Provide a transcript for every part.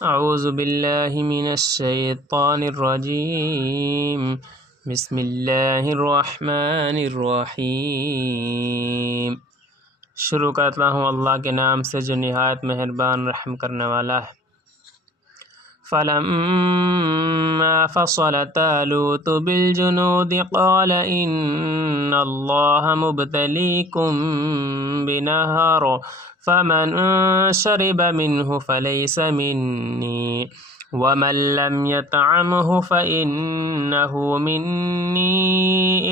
اعوذ باللہ من الشیطان الرجیم بسم اللہ الرحمن الرحیم۔ شروع کرتا ہوں اللہ کے نام سے جو نہایت مہربان رحم کرنے والا ہے۔ فلما فصل طالوت بالجنود قال ان اللہ مبتلیکم بنہر فمن شرب منه فليس مني ومن لم يطعمه فإنه مني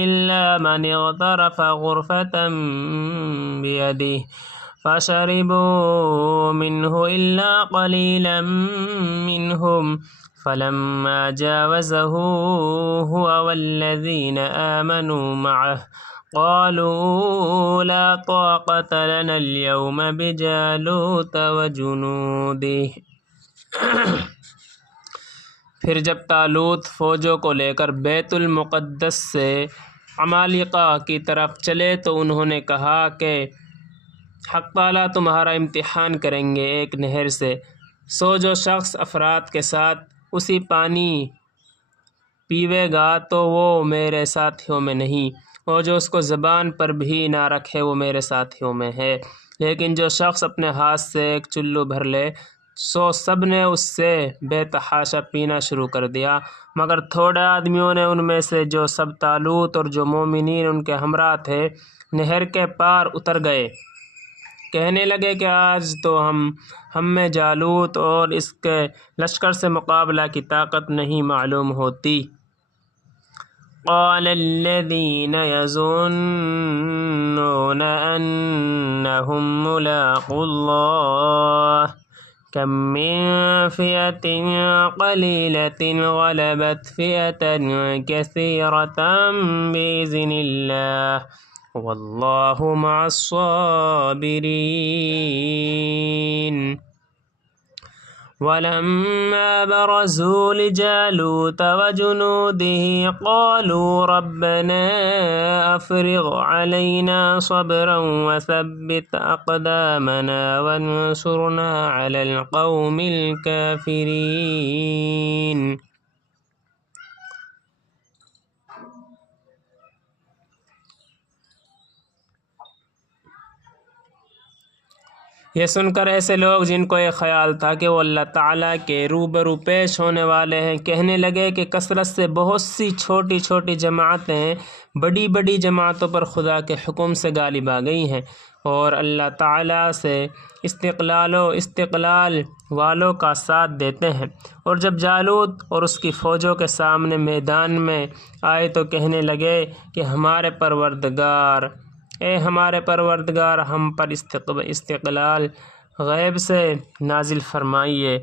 إلا من اغترف غرفة بيده فشربوا منه إلا قليلا منهم فلما جاوزه هو والذين آمنوا معه قالوا لا طاقة لنا اليوم بجالوت وجنوده۔ پھر جب طالوت فوجوں کو لے کر بیت المقدس سے عمالقہ کی طرف چلے تو انہوں نے کہا کہ حق تعالیٰ تمہارا امتحان کریں گے ایک نہر سے، سو جو شخص افراد کے ساتھ اسی پانی پیوے گا تو وہ میرے ساتھیوں میں نہیں، اور جو اس کو زبان پر بھی نہ رکھے وہ میرے ساتھیوں میں ہے، لیکن جو شخص اپنے ہاتھ سے ایک چلو بھر لے سو سب نے اس سے بے تحاشا پینا شروع کر دیا، مگر تھوڑے آدمیوں نے ان میں سے جو سب طالوت اور جو مومنین ان کے ہمراہ تھے نہر کے پار اتر گئے، کہنے لگے کہ آج تو ہم میں جالوت اور اس کے لشکر سے مقابلہ کی طاقت نہیں معلوم ہوتی۔ قال الذين يظنون أنهم ملاقو الله كم من فئة قليلة غلبت فئة كثيرة بإذن الله والله مع الصابرين۔ ولما برزوا لجالوت وجنوده قالوا ربنا أفرغ علينا صبرا وثبت أقدامنا وانصرنا على القوم الكافرين۔ یہ سن کر ایسے لوگ جن کو یہ خیال تھا کہ وہ اللہ تعالیٰ کے روبرو پیش ہونے والے ہیں کہنے لگے کہ کثرت سے بہت سی چھوٹی چھوٹی جماعتیں بڑی بڑی جماعتوں پر خدا کے حکم سے غالب آ گئی ہیں، اور اللہ تعالیٰ سے استقلال والوں کا ساتھ دیتے ہیں۔ اور جب جالوت اور اس کی فوجوں کے سامنے میدان میں آئے تو کہنے لگے کہ اے ہمارے پروردگار ہم پر استقلال غیب سے نازل فرمائیے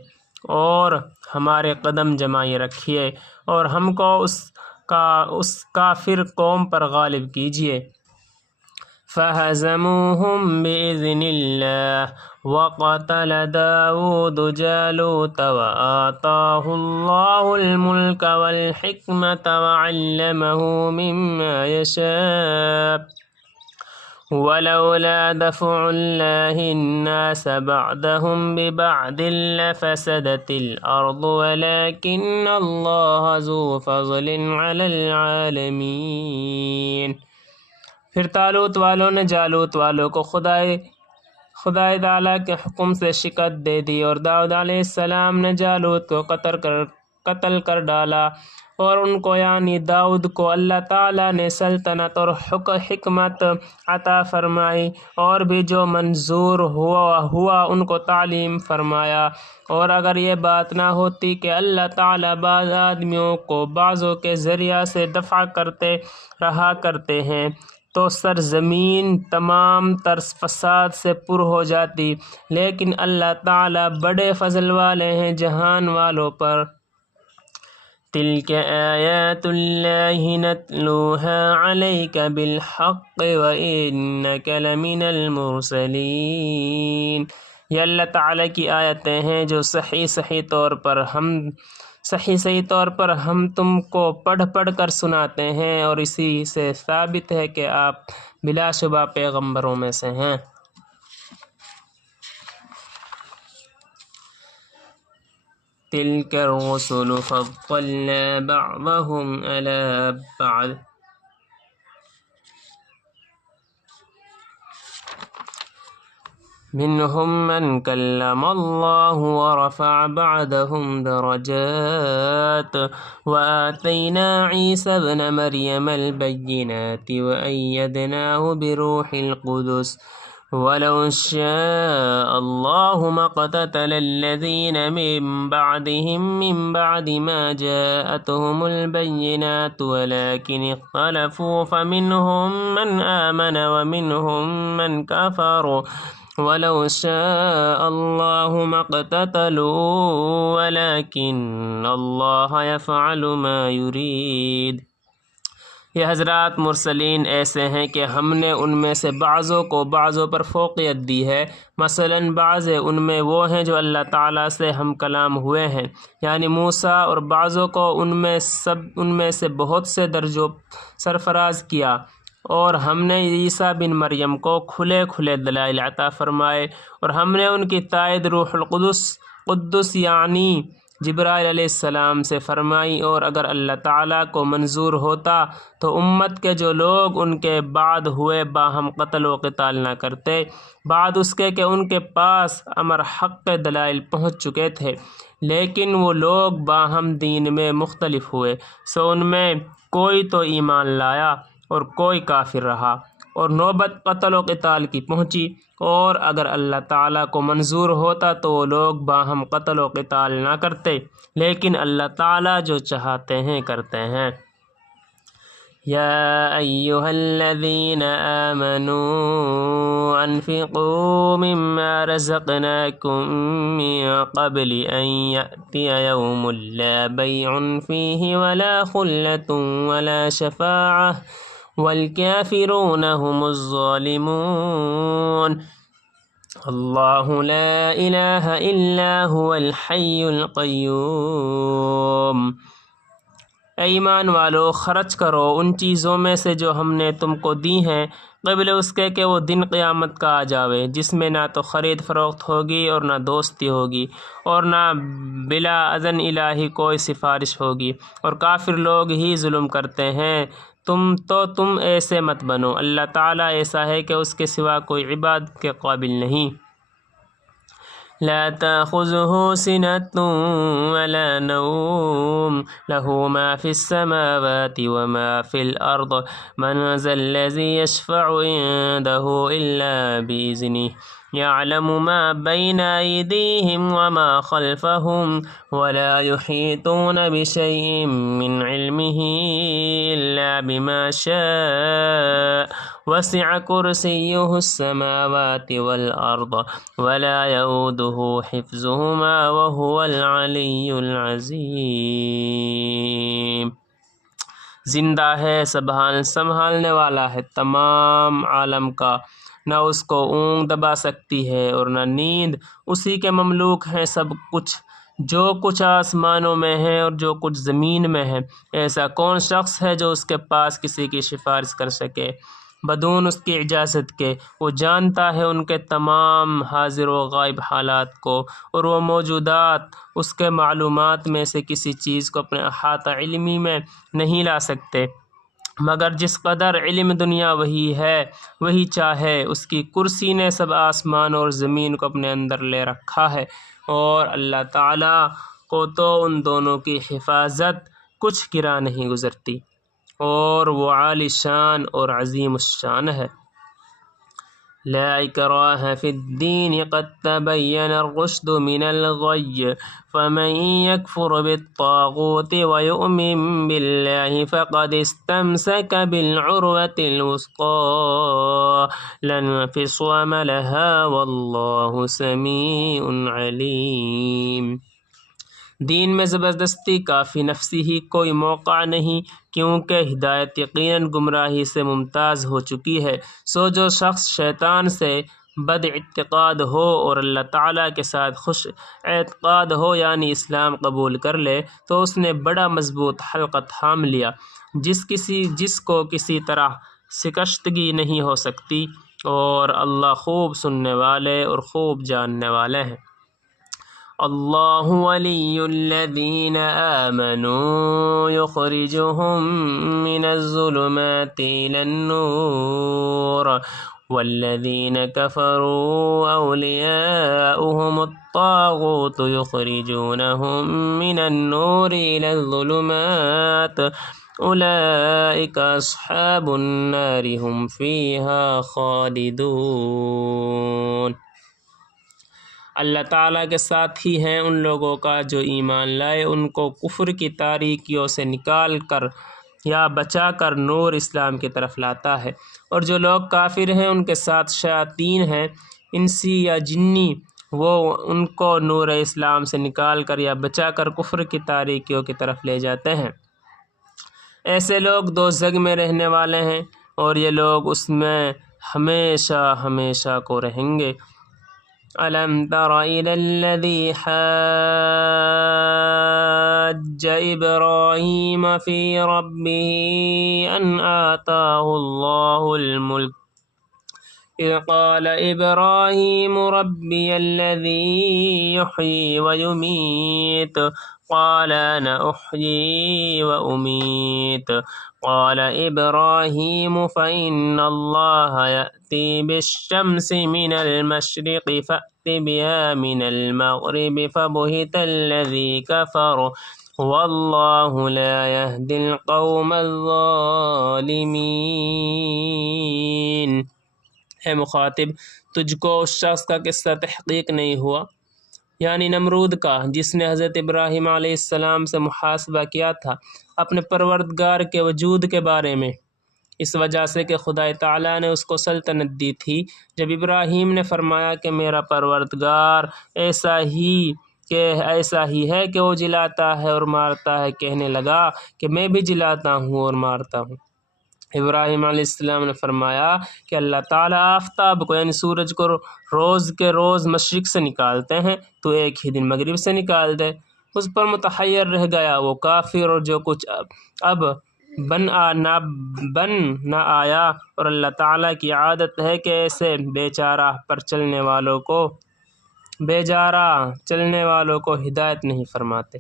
اور ہمارے قدم جمائے رکھیے اور ہم کو اس کافر قوم پر غالب کیجیے۔ فَهَزَمُوهُمْ بِإِذْنِ اللَّهِ وَقَتَلَ دَاوُودُ جَالُوتَ وَآتَاهُ اللَّهُ الْمُلْكَ وَالْحِكْمَةَ وَعَلَّمَهُ مِمَّا يَشَاءُ وَلَوْلَا دَفْعُ اللَّهِ النَّاسَ بَعْضَهُم بِبَعْضٍ لَفَسَدَتِ الْأَرْضُ وَلَكِنَّ اللَّهَ ذُو فَضْلٍ عَلَى الْعَالَمِينَ۔ پھر طالوت والوں نے جالوت والوں کو خدائے تعالیٰ کے حکم سے شکست دے دی، اور داؤد علیہ السلام نے جالوت کو قتل کر ڈالا، اور ان کو یعنی داؤد کو اللہ تعالیٰ نے سلطنت اور حکمت عطا فرمائی، اور بھی جو منظور ہوا ان کو تعلیم فرمایا۔ اور اگر یہ بات نہ ہوتی کہ اللہ تعالیٰ بعض آدمیوں کو بعضوں کے ذریعہ سے دفع کرتے رہا کرتے ہیں تو سرزمین تمام تر فساد سے پر ہو جاتی، لیکن اللہ تعالیٰ بڑے فضل والے ہیں جہان والوں پر۔ تِلْكَ آیاتُ اللَّهِ نَتْلُوهَا عَلَيْكَ بِالْحَقِّ وَإِنَّكَ لَمِنَ الْمُرْسَلِينَ۔ یہ اللہ تعالیٰ کی آیتیں ہیں جو صحیح طور پر ہم تم کو پڑھ کر سناتے ہیں، اور اسی سے ثابت ہے کہ آپ بلا شبہ پیغمبروں میں سے ہیں۔ تلك الرسل فضلنا بعضهم على بعض منهم من كلم الله ورفع بعضهم درجات وآتينا عيسى ابن مريم البينات وأيدناه بروح القدس ولو شاء الله ما اقتتل الذين من بعدهم من بعد ما جاءتهم البينات ولكن اختلفوا فمنهم من آمن ومنهم من كفر ولو شاء الله ما اقتتلوا ولكن الله يفعل ما يريد۔ یہ حضرات مرسلین ایسے ہیں کہ ہم نے ان میں سے بعضوں کو بعضوں پر فوقیت دی ہے، مثلاً بعض ان میں وہ ہیں جو اللہ تعالیٰ سے ہم کلام ہوئے ہیں یعنی موسیٰ، اور بعضوں کو ان میں سے بہت سے درجوں سرفراز کیا، اور ہم نے عیسیٰ بن مریم کو کھلے کھلے دلائل عطا فرمائے، اور ہم نے ان کی تائید روح قدس یعنی جبرائیل علیہ السلام سے فرمائی، اور اگر اللہ تعالیٰ کو منظور ہوتا تو امت کے جو لوگ ان کے بعد ہوئے باہم قتل و قتال نہ کرتے، بعد اس کے کہ ان کے پاس امر حق دلائل پہنچ چکے تھے، لیکن وہ لوگ باہم دین میں مختلف ہوئے، سو ان میں کوئی تو ایمان لایا اور کوئی کافر رہا، اور نوبت قتل و قتال کی پہنچی، اور اگر اللہ تعالیٰ کو منظور ہوتا تو وہ لوگ باہم قتل و قتال نہ کرتے، لیکن اللہ تعالیٰ جو چاہتے ہیں کرتے ہیں۔ یا ایہا الذین آمنوا انفقوا مما رزقناکم من قبل ان یأتی یوم لا بیع فیہ ولا خلة ولا شفاعہ والکافرون هم الظالمون اللہ لا الہ الا هو الحی القیوم۔ اے ایمان والو، خرچ کرو ان چیزوں میں سے جو ہم نے تم کو دی ہیں قبل اس کے کہ وہ دن قیامت کا آ جاوے، جس میں نہ تو خرید فروخت ہوگی اور نہ دوستی ہوگی، اور نہ بلا اذن الہی کوئی سفارش ہوگی، اور کافر لوگ ہی ظلم کرتے ہیں۔ تم ایسے مت بنو، اللہ تعالیٰ ایسا ہے کہ اس کے سوا کوئی عبادت کے قابل نہیں۔ لا تأخذه سنة ولا نوم له ما في السماوات وما في الأرض من ذا الذي يشفع عنده إلا بإذنه يعلم ما بين أيديهم وما خلفهم ولا يحيطون بشيء من علمه إلا بما شاء وسع كرسيه السماوات والأرض ولا يؤوده حفظهما وهو العلي العظيم۔ زندہ ہے، سنبھالنے والا ہے تمام عالم کا، نہ اس کو اونگ دبا سکتی ہے اور نہ نیند، اسی کے مملوک ہیں سب کچھ، جو کچھ آسمانوں میں ہے اور جو کچھ زمین میں ہے۔ ایسا کون شخص ہے جو اس کے پاس کسی کی سفارش کر سکے بدون اس کی اجازت کے؟ وہ جانتا ہے ان کے تمام حاضر و غائب حالات کو، اور وہ موجودات اس کے معلومات میں سے کسی چیز کو اپنے احاطہ علمی میں نہیں لا سکتے، مگر جس قدر علم دنیا وہی ہے، وہی چاہے۔ اس کی کرسی نے سب آسمان اور زمین کو اپنے اندر لے رکھا ہے، اور اللہ تعالیٰ کو تو ان دونوں کی حفاظت کچھ گرا نہیں گزرتی، اور وہ عالی شان اور عظیم الشان ہے۔ لا اکراہ فی الدین قد تبین الرشد من الغی فمن یکفر بالطاغوت ویؤمن باللہ فقد استمسک بالعروة الوثقی لا انفصام لها واللہ سمیع علیم۔ دین میں زبردستی کافی نفسی ہی کوئی موقع نہیں، کیونکہ ہدایت یقیناً گمراہی سے ممتاز ہو چکی ہے۔ سو جو شخص شیطان سے بد اعتقاد ہو اور اللہ تعالیٰ کے ساتھ خوش اعتقاد ہو یعنی اسلام قبول کر لے تو اس نے بڑا مضبوط حلقہ تھام لیا، جس کو کسی طرح شکستگی نہیں ہو سکتی، اور اللہ خوب سننے والے اور خوب جاننے والے ہیں۔ اللہ ولی الذین آمنوا یخرجهم من الظلمات إلى النور والذین کفروا اولیاؤهم الطاغوت یخرجونهم من النور إلى الظلمات اولئک اصحاب النار هم فیہا خالدون۔ اللہ تعالیٰ کے ساتھ ہی ہیں ان لوگوں کا جو ایمان لائے، ان کو کفر کی تاریکیوں سے نکال کر یا بچا کر نور اسلام کی طرف لاتا ہے، اور جو لوگ کافر ہیں ان کے ساتھ شیاطین ہیں انسی یا جنی، وہ ان کو نور اسلام سے نکال کر یا بچا کر کفر کی تاریکیوں کی طرف لے جاتے ہیں۔ ایسے لوگ دوزخ میں رہنے والے ہیں اور یہ لوگ اس میں ہمیشہ ہمیشہ کو رہیں گے۔ أَلَمْ تَرَ إِلَى الَّذِي حَاجَّ إِبْرَاهِيمَ فِي رَبِّهِ أَنْ آتَاهُ اللَّهُ الْمُلْكَ إِذْ قَالَ إِبْرَاهِيمُ رَبِّيَ الَّذِي يُحْيِي وَيُمِيتُ قَالَ أَنَا أُحْيِي وَأُمِيتُ قال إبراهيم فإن الله يأتي بالشمس من المشرق فأت بها من المغرب فبهت الذي كفر والله لا يهدي القوم الظالمين۔ اے مخاطب، تجھ کو اس شخص کا قصہ تحقیق نہیں ہوا، یعنی نمرود کا، جس نے حضرت ابراہیم علیہ السلام سے محاسبہ کیا تھا اپنے پروردگار کے وجود کے بارے میں، اس وجہ سے کہ خدا تعالیٰ نے اس کو سلطنت دی تھی۔ جب ابراہیم نے فرمایا کہ میرا پروردگار ایسا ہی ہے کہ وہ جلاتا ہے اور مارتا ہے، کہنے لگا کہ میں بھی جلاتا ہوں اور مارتا ہوں۔ ابراہیم علیہ السلام نے فرمایا کہ اللہ تعالیٰ آفتاب کو یعنی سورج کو روز کے روز مشرق سے نکالتے ہیں تو ایک ہی دن مغرب سے نکال دے۔ اس پر متحیر رہ گیا وہ کافر، اور جو کچھ اب بن نہ آیا، اور اللہ تعالیٰ کی عادت ہے کہ ایسے بیچارہ چلنے والوں کو ہدایت نہیں فرماتے۔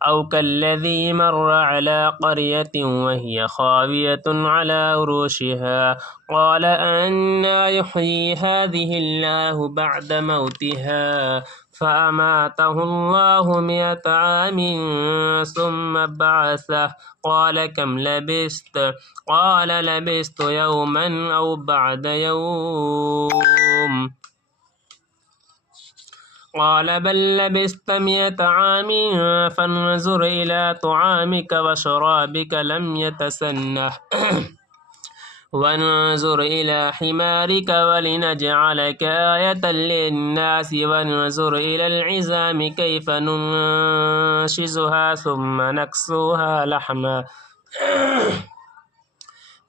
أو كالذي مر على قرية وهي خاوية على عروشها قال أنى يحيي هذه الله بعد موتها فأماته الله 100 عام ثم بعثه قال كم لبثت قال لبثت يوما أو بعد يوم قال بل لبثت 100 عام فانظر إلى طعامك وشرابك لم يتسنه وانظر إلى حمارك ولنجعلك آية للناس وانظر إلى العظام كيف ننشزها ثم نكسوها لحما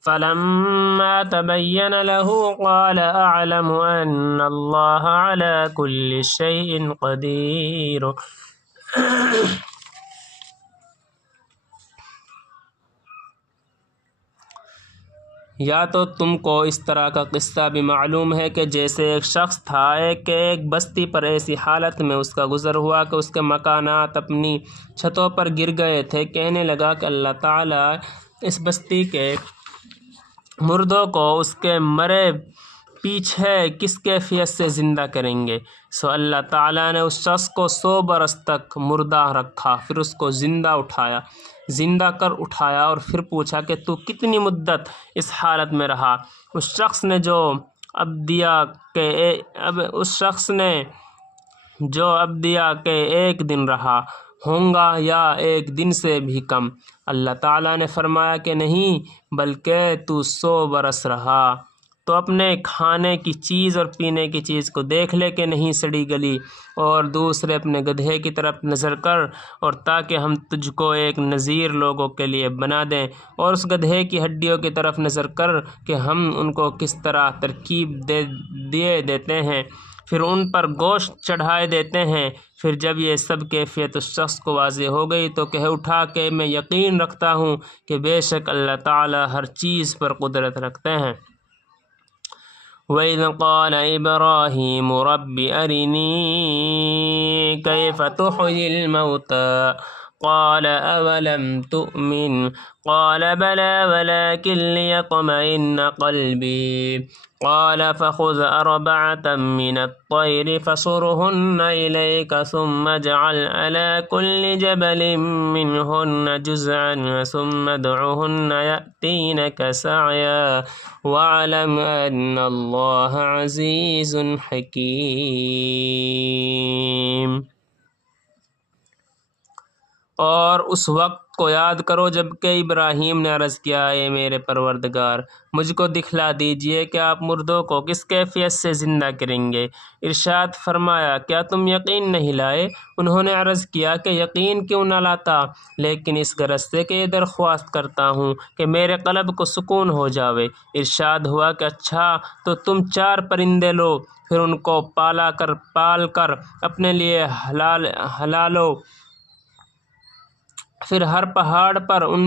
فلما تبين له قال أعلم أن الله على كل شيء قدير۔ یا تو تم کو اس طرح کا قصہ بھی معلوم ہے کہ جیسے ایک شخص تھا کہ ایک بستی پر ایسی حالت میں اس کا گزر ہوا کہ اس کے مکانات اپنی چھتوں پر گر گئے تھے، کہنے لگا کہ اللہ تعالیٰ اس بستی کے مردوں کو اس کے مرے پیچھے کس کیفیت سے زندہ کریں گے؟ سو اللہ تعالیٰ نے اس شخص کو 100 برس تک مردہ رکھا، پھر اس کو زندہ کر اٹھایا اور پھر پوچھا کہ تو کتنی مدت اس حالت میں رہا؟ اس شخص نے جو اب دیا کہ 1 دن رہا ہوں گا یا 1 دن سے بھی کم۔ اللہ تعالیٰ نے فرمایا کہ نہیں، بلکہ تو 100 برس رہا۔ تو اپنے کھانے کی چیز اور پینے کی چیز کو دیکھ لے کہ نہیں سڑی گلی، اور دوسرے اپنے گدھے کی طرف نظر کر، اور تاکہ ہم تجھ کو ایک نذیر لوگوں کے لیے بنا دیں، اور اس گدھے کی ہڈیوں کی طرف نظر کر کہ ہم ان کو کس طرح ترکیب دیتے ہیں، پھر ان پر گوشت چڑھائے دیتے ہیں۔ پھر جب یہ سب کیفیت اس شخص کو واضح ہو گئی تو کہہ اٹھا کہ میں یقین رکھتا ہوں کہ بے شک اللہ تعالیٰ ہر چیز پر قدرت رکھتے ہیں۔ وَإِذْ قَالَ إِبْرَاهِيمُ رَبِّ أَرِنِي كَيْفَ تُحْيِي الْمَوْتَى قَالَ أَوَلَمْ تُؤْمِنْ قَالَ بَلَىٰ وَلَٰكِنْ لِيَطْمَئِنَّ قَلْبِي قال فخذ أربعة من الطير فصرهن إليك ثم اجعل على كل جبل منهن جزعا ثم ادعهن يأتينك سعيا واعلم أن الله عزيز حكيم۔ اور اس وقت کو یاد کرو جب کہ ابراہیم نے عرض کیا، اے میرے پروردگار، مجھ کو دکھلا دیجئے کہ آپ مردوں کو کس کیفیت سے زندہ کریں گے۔ ارشاد فرمایا، کیا تم یقین نہیں لائے؟ انہوں نے عرض کیا کہ یقین کیوں نہ لاتا، لیکن اس غرض سے کہ یہ درخواست کرتا ہوں کہ میرے قلب کو سکون ہو جاوے۔ ارشاد ہوا کہ اچھا تو تم 4 پرندے لو، پھر ان کو پال کر اپنے لیے حلالو، پھر ہر پہاڑ پر ان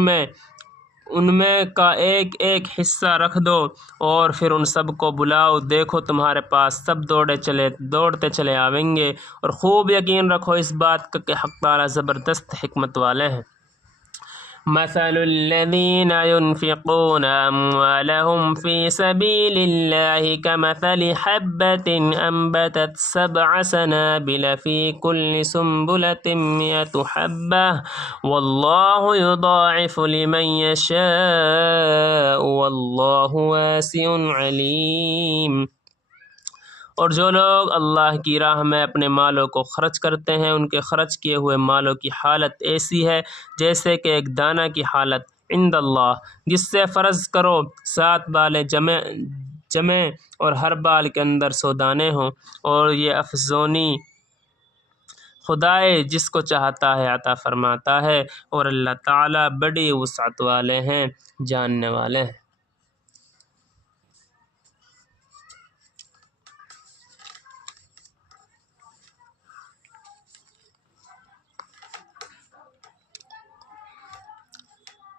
میں کا ایک ایک حصہ رکھ دو، اور پھر ان سب کو بلاؤ، دیکھو تمہارے پاس سب دوڑتے چلے آئیں گے، اور خوب یقین رکھو اس بات کا کہ حق تعالی زبردست حکمت والے ہیں۔ مثل الذين ينفقون أموالهم في سبيل الله كمثل حبة أنبتت 7 سنابل في كل سنبلة 100 حبة والله يضاعف لمن يشاء والله واسع عليم۔ اور جو لوگ اللہ کی راہ میں اپنے مالوں کو خرچ کرتے ہیں، ان کے خرچ کیے ہوئے مالوں کی حالت ایسی ہے جیسے کہ ایک دانہ کی حالت عند اللہ، جس سے فرض کرو 7 بالیں جمیں اور ہر بال کے اندر 100 دانے ہوں، اور یہ افزونی خدائے جس کو چاہتا ہے عطا فرماتا ہے، اور اللہ تعالیٰ بڑی وسعت والے ہیں، جاننے والے ہیں۔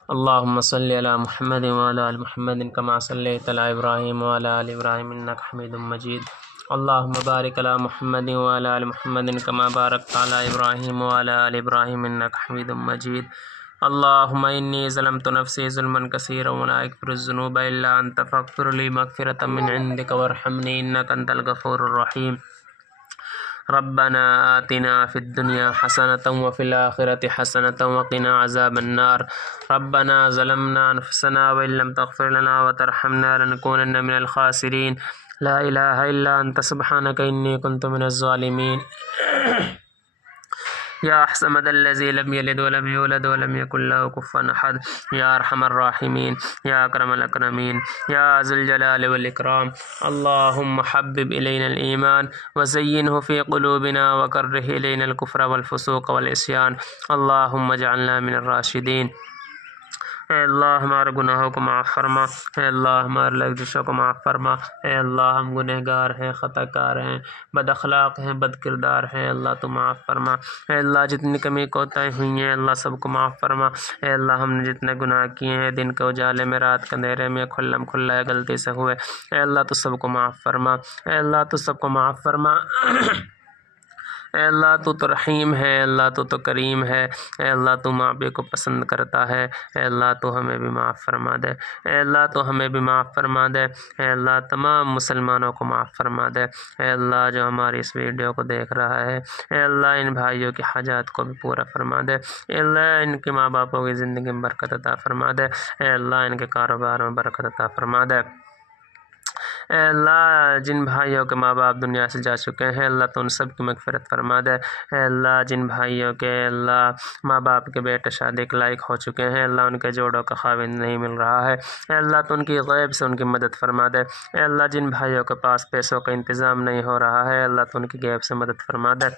اللهم صل على محمد وعلى آل محمد كما صليت على إبراهيم وعلى آل إبراهيم إنك حميد مجيد۔ اللهم بارك على محمد وعلى آل محمد كما باركت على إبراهيم وعلى آل إبراهيم إنك حميد مجيد۔ اللهم إني ظلمت نفسي ظلما كثيرا ولا يغفر الذنوب إلا أنت فاغفر لي مغفرة من عندك وارحمني إنك أنت الغفور الرحيم۔ ربنا آتنا في الدنيا حسنة وفي الآخرة حسنة وقنا عذاب النار۔ ربنا ظلمنا أنفسنا وإن لم تغفر لنا وترحمنا لنكونن من الخاسرين۔ لا إله إلا أنت سبحانك إني كنت من الظالمين۔ يا الصمد الذي لم يلد ولم يولد ولم يكن له كفوا أحد، يا أرحم الراحمين، يا أكرم الأكرمين، يا ذا الجلال والإكرام۔ اللهم حبب إلينا الإيمان وزينه في قلوبنا وكره إلينا الكفر والفسوق والعصيان، اللهم اجعلنا من الراشدين۔ اے اللہ ہمارے گناہوں کو معاف فرما، اے اللہ ہمارے لغزشوں کو معاف فرما، اے اللہ ہم گنہگار ہیں، خطا کار ہیں، بد اخلاق ہیں، بد کردار ہیں، اللہ تو معاف فرما۔ اے اللہ جتنی کمی کوتاہی ہوئی ہیں اللہ سب کو معاف فرما۔ اے اللہ ہم نے جتنے گناہ کیے ہیں دن کے اجالے میں، رات کے اندھیرے میں، کھلم کھلا غلطی سے ہوئے، اے اللہ تو سب کو معاف فرما، اے اللہ تو سب کو معاف فرما۔ اے اللہ تو رحیم ہے، اللہ تو کریم ہے، اے اللہ تو معافی کو پسند کرتا ہے، اے اللہ تو ہمیں بھی معاف فرما دے، اے اللہ تو ہمیں بھی معاف فرما دے، اے اللہ تمام مسلمانوں کو معاف فرما دے، اے اللہ جو ہماری اس ویڈیو کو دیکھ رہا ہے، اے اللہ ان بھائیوں کی حاجات کو بھی پورا فرما دے، اے اللہ ان کے ماں باپوں کی زندگی میں برکت عطا فرما دے، اے اللہ ان کے کاروبار میں برکت عطا فرما دے۔ اے اللہ جن بھائیوں کے ماں باپ دنیا سے جا چکے ہیں اللہ تو ان سب کی مغفرت فرما دے، اے اللہ جن بھائیوں کے اللہ ماں باپ کے بیٹے شادی کے لائق ہو چکے ہیں اللہ ان کے جوڑوں کا خاوند نہیں مل رہا ہے، اے اللہ تو ان کی غیب سے ان کی مدد فرما دے، اے اللہ جن بھائیوں کے پاس پیسوں کا انتظام نہیں ہو رہا ہے اللہ تو ان کی غیب سے مدد فرما دے،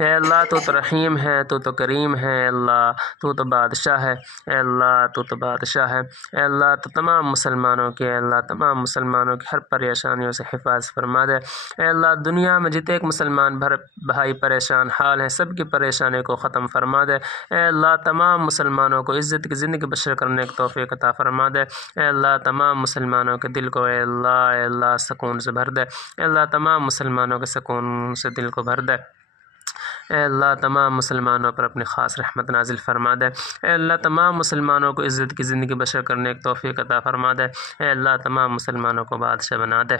اے اللہ تو رحیم ہے، تو کریم ہے، اے اللہ تو بادشاہ ہے، اے اللہ تو بادشاہ ہے، اے اللہ تو تمام مسلمانوں کے، اے اللہ تمام مسلمانوں کی ہر پریشانیوں سے حفاظت فرما دے، اے اللہ دنیا میں جتنے ایک مسلمان بھائی پریشان حال ہیں سب کی پریشانی کو ختم فرما دے، اے اللہ تمام مسلمانوں کو عزت کی زندگی بسر کرنے کی توفیق عطا فرما دے، اے اللہ تمام مسلمانوں کے دل کو اے اللہ سکون سے بھر دے، اے اللہ تمام مسلمانوں کے سکون سے دل کو بھر دے، اے اللہ تمام مسلمانوں پر اپنی خاص رحمت نازل فرما دے، اے اللہ تمام مسلمانوں کو عزت کی زندگی بسر کرنے کی توفیق عطا فرما دے، اے اللہ تمام مسلمانوں کو بادشاہ بنا دے،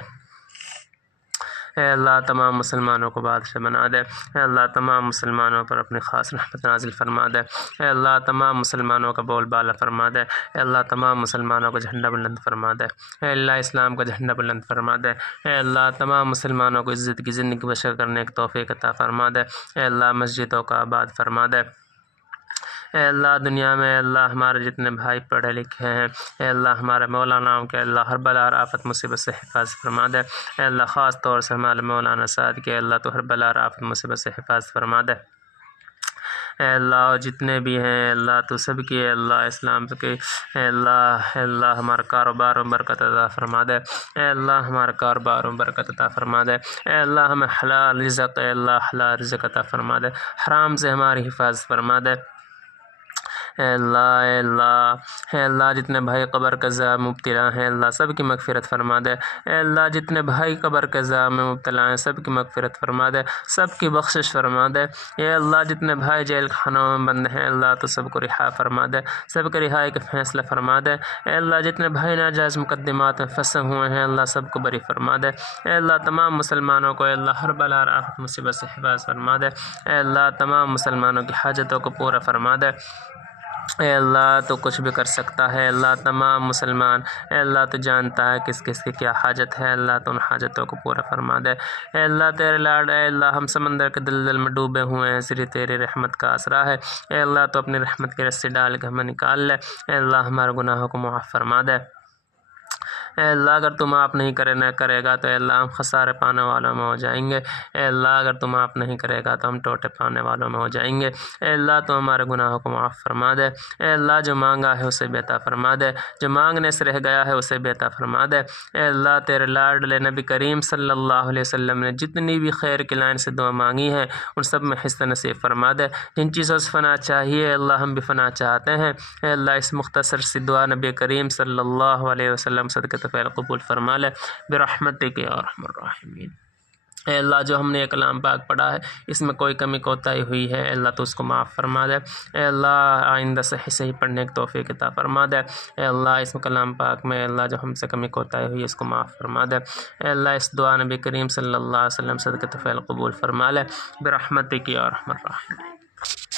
اے اللہ تمام مسلمانوں کو بادشاہ بنا دے، اے اللہ تمام مسلمانوں پر اپنی خاص رحمت نازل فرما دے، اے اللہ تمام مسلمانوں کا بول بالا فرما دے، اے اللہ تمام مسلمانوں کا جھنڈا بلند فرما دے، اے اللہ اسلام کا جھنڈا بلند فرما دے، اے اللہ تمام مسلمانوں کو عزت کی زندگی بسر کرنے کی توفیق عطا فرما دے، اے اللہ مسجدوں کا آباد فرما دے، اے اللہ دنیا میں اے اللہ ہمارے جتنے بھائی پڑھے لکھے ہیں اے اللہ ہمارے مولاناؤں کے اللہ ہر بلا اور آفت مصیبت سے حفاظت فرما دے، اے اللہ خاص طور سے ہمارے مولانا سعد کے اللہ تو ہر بلا اور آفت مصیبت سے حفاظت فرما دے، اے اللہ جتنے بھی ہیں اے اللہ تو سب کی اے اللہ اسلام کے اے اللہ ہمارا کاروبار و برکت عطا فرما دے، اے اللہ ہمارا کاروبار و برکت عطا فرما دے، اے اللہ ہمیں حلال رزق اے اللہ حلال رزق عطا فرما دے، حرام سے ہماری حفاظت فرما دے، اے اللہ جتنے بھائی قبر کے عذاب میں مبتلا ہیں اللہ سب کی مغفرت فرما دے، اے اللہ جتنے بھائی قبر کے عذاب میں مبتلا ہیں سب کی مغفرت فرما دے، سب کی بخشش فرما دے، اے اللہ جتنے بھائی جیل خانوں میں بند ہیں اللہ تو سب کو رہا فرما دے، سب کے رہائی کا فیصلہ فرما دے، اے اللہ جتنے بھائی ناجائز مقدمات میں پھنسے ہوئے ہیں اللہ سب کو بری فرما دے، اے اللہ تمام مسلمانوں کو اے اللہ ہر بلا اور آفت مصیبت سے حفاظت فرما دے، اے اللہ تمام مسلمانوں کی حاجتوں کو پورا فرما دے، اے اللہ تو کچھ بھی کر سکتا ہے، اللہ تمام مسلمان اے اللہ تو جانتا ہے کس کس کی کیا حاجت ہے، اللہ تو ان حاجتوں کو پورا فرما دے، اے اللہ تیرے لاڈ اے اللہ ہم سمندر کے دلدل میں ڈوبے ہوئے ہیں صرف تیری رحمت کا آسرا ہے، اے اللہ تو اپنی رحمت کی رسی ڈال کے ہمیں نکال لے، اے اللہ ہمارے گناہوں کو معاف فرما دے، اے اللہ اگر تو معاف نہیں کرے گا تو اے اللہ ہم خسارے پانے والوں میں ہو جائیں گے، اے اللہ اگر تو معاف نہیں کرے گا تو ہم ٹوٹے پانے والوں میں ہو جائیں گے، اے اللہ تو ہمارے گناہوں کو معاف فرما دے، اے اللہ جو مانگا ہے اسے بھی عطا فرما دے، جو مانگنے سے رہ گیا ہے اسے بھی عطا فرما دے، اے اللہ تیرے لاڈلے نبی کریم صلی اللہ علیہ وسلم نے جتنی بھی خیر کی لائن سے دعا مانگی ہیں ان سب میں حصہ نصیب فرما دے، جن چیزوں سے فنا چاہیے اے اللہ ہم بھی فنا چاہتے ہیں، اے اللہ اس مختصر سی دعا نبی کریم صلی اللہ علیہ وسلم صدقہ فعل قبول فرما لے برحمتک یا ارحم الراحمین، اے اللہ جو ہم نے یہ کلام پاک پڑھا ہے اس میں کوئی کمی کوتاہی ہوئی ہے اے اللہ تو اس کو معاف فرما دے، اے اللہ آئندہ صحیح پڑھنے کی توفیق عطا فرما دے، اے اللہ اس کلام پاک میں اے اللہ جو ہم سے کمی کوتاہی ہوئی ہے اس کو معاف فرما دے، اے اللہ اس دعا نبی کریم صلی اللہ علیہ وسلم صدقہ فعل قبول فرما لے برحمتک یا ارحم الراحمین۔